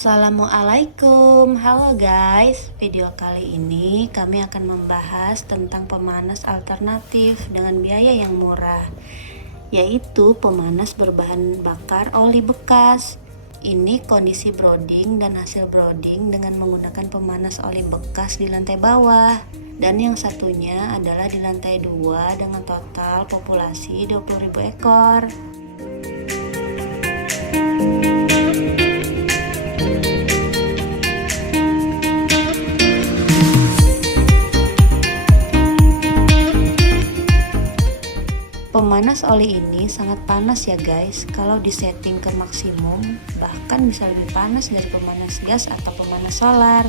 Assalamualaikum, halo guys. Video kali ini kami akan membahas tentang pemanas alternatif dengan biaya yang murah, yaitu pemanas berbahan bakar oli bekas. Ini kondisi broding dan hasil broding dengan menggunakan pemanas oli bekas di lantai bawah. Dan yang satunya adalah di lantai 2 dengan total populasi 20.000 ekor. Pemanas oli ini sangat panas ya guys. Kalau disetting ke maksimum bahkan bisa lebih panas dari pemanas gas atau pemanas solar.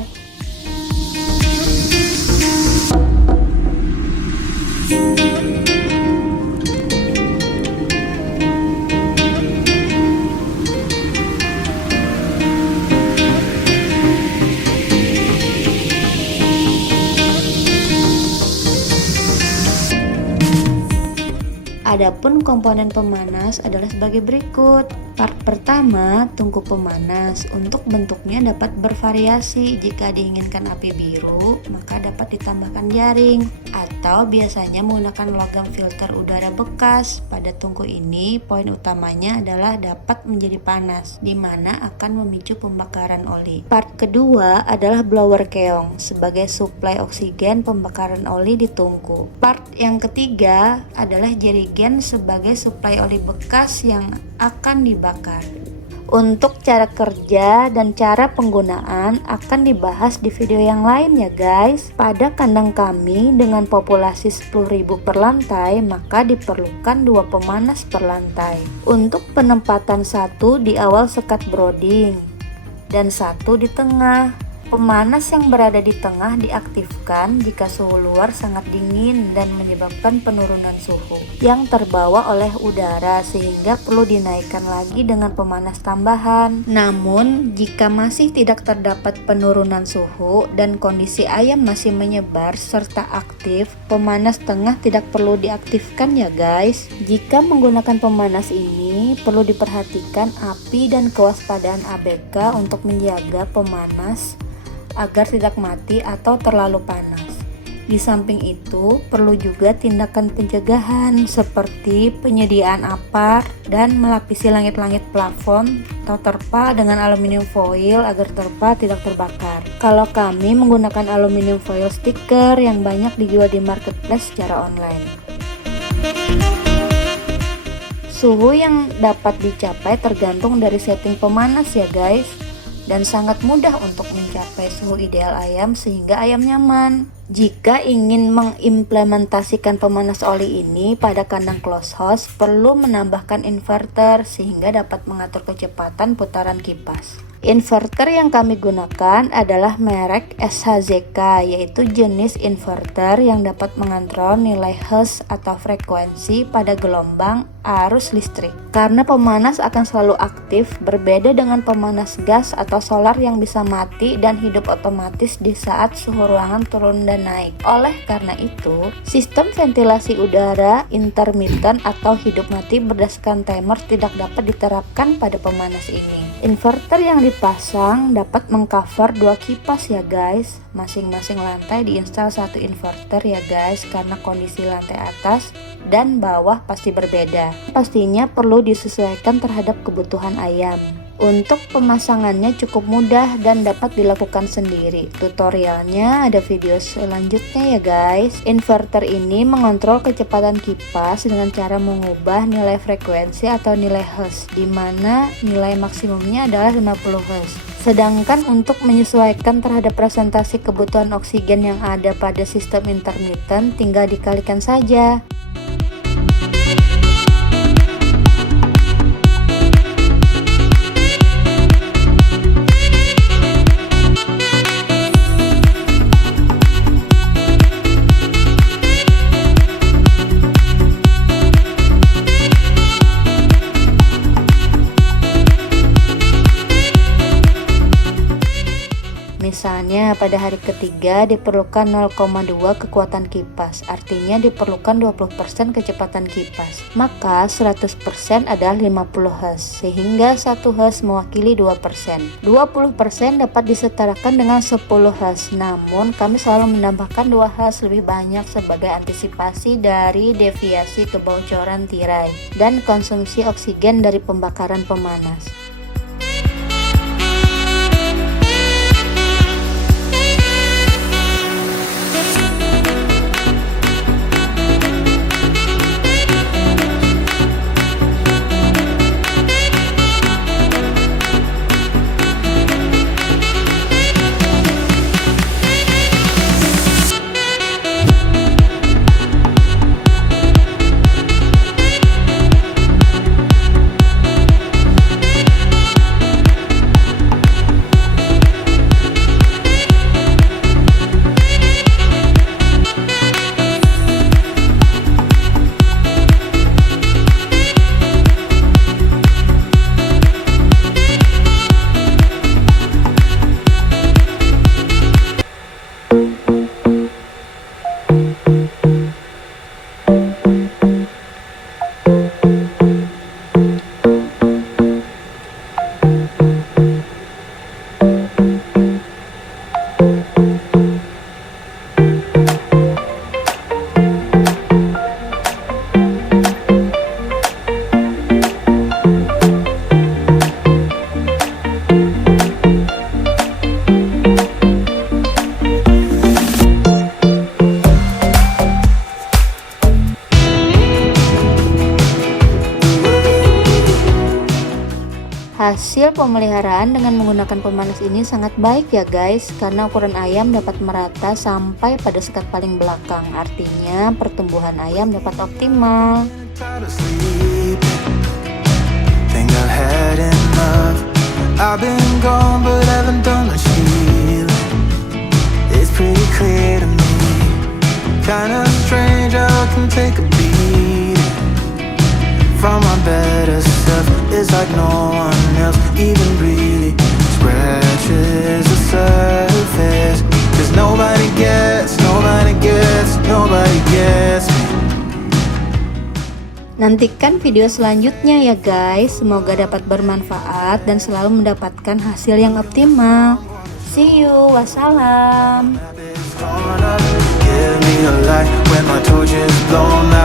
Adapun komponen pemanas adalah sebagai berikut. Part pertama, tungku pemanas. Untuk bentuknya dapat bervariasi. Jika diinginkan api biru, maka dapat ditambahkan jaring atau biasanya menggunakan logam filter udara bekas. Pada tungku ini, poin utamanya adalah dapat menjadi panas, di mana akan memicu pembakaran oli. Part kedua adalah blower keong sebagai suplai oksigen pembakaran oli di tungku. Part yang ketiga adalah jerigen sebagai suplai oli bekas yang akan dibakar. Untuk cara kerja dan cara penggunaan akan dibahas di video yang lain ya guys. Pada kandang kami dengan populasi 10.000 per lantai, maka diperlukan 2 pemanas per lantai. Untuk penempatan satu di awal sekat broding dan satu di tengah. Pemanas yang berada di tengah diaktifkan jika suhu luar sangat dingin dan menyebabkan penurunan suhu yang terbawa oleh udara sehingga perlu dinaikkan lagi dengan pemanas tambahan. Namun, jika masih tidak terdapat penurunan suhu dan kondisi ayam masih menyebar serta aktif, pemanas tengah tidak perlu diaktifkan ya guys. Jika menggunakan pemanas ini, perlu diperhatikan api dan kewaspadaan ABK untuk menjaga pemanas agar tidak mati atau terlalu panas. Di samping itu, perlu juga tindakan pencegahan seperti penyediaan apar dan melapisi langit-langit plafon atau terpal dengan aluminium foil agar terpal tidak terbakar. Kalau kami menggunakan aluminium foil stiker yang banyak dijual di marketplace secara online. Suhu yang dapat dicapai tergantung dari setting pemanas ya guys, dan sangat mudah untuk mencapai suhu ideal ayam sehingga ayam nyaman. Jika ingin mengimplementasikan pemanas oli ini pada kandang close house, perlu menambahkan inverter sehingga dapat mengatur kecepatan putaran kipas. Inverter yang kami gunakan adalah merek SHZK, yaitu jenis inverter yang dapat mengontrol nilai hertz atau frekuensi pada gelombang arus listrik. Karena pemanas akan selalu aktif, berbeda dengan pemanas gas atau solar yang bisa mati dan hidup otomatis di saat suhu ruangan turun dan naik. Oleh karena itu, sistem ventilasi udara intermittent atau hidup mati berdasarkan timer tidak dapat diterapkan pada pemanas ini. Inverter yang dipasang dapat mengcover 2 kipas ya guys. Masing-masing lantai diinstal satu inverter ya guys, karena kondisi lantai atas dan bawah pasti berbeda. Pastinya perlu disesuaikan terhadap kebutuhan ayam. Untuk pemasangannya cukup mudah dan dapat dilakukan sendiri. Tutorialnya ada video selanjutnya ya guys. Inverter ini mengontrol kecepatan kipas dengan cara mengubah nilai frekuensi atau nilai hertz, di mana nilai maksimumnya adalah 50 hertz. Sedangkan untuk menyesuaikan terhadap presentasi kebutuhan oksigen yang ada pada sistem intermittent, tinggal dikalikan saja. Misalnya Nah, pada hari ketiga diperlukan 0,2 kekuatan kipas, artinya diperlukan 20% kecepatan kipas. Maka 100% adalah 50 Hz, sehingga 1 Hz mewakili 2%. 20% dapat disetarakan dengan 10 Hz, namun kami selalu menambahkan 2 Hz lebih banyak sebagai antisipasi dari deviasi kebocoran tirai dan konsumsi oksigen dari pembakaran pemanas. Hasil pemeliharaan dengan menggunakan pemanas ini sangat baik ya guys, karena ukuran ayam dapat merata sampai pada sekat paling belakang, artinya pertumbuhan ayam dapat optimal. From my better self, it's like no one else even really scratches the surface. 'Cause nobody gets me. Nantikan video selanjutnya ya guys, semoga dapat bermanfaat dan selalu mendapatkan hasil yang optimal. See you, wassalam. Give me a light when my torch is blown out.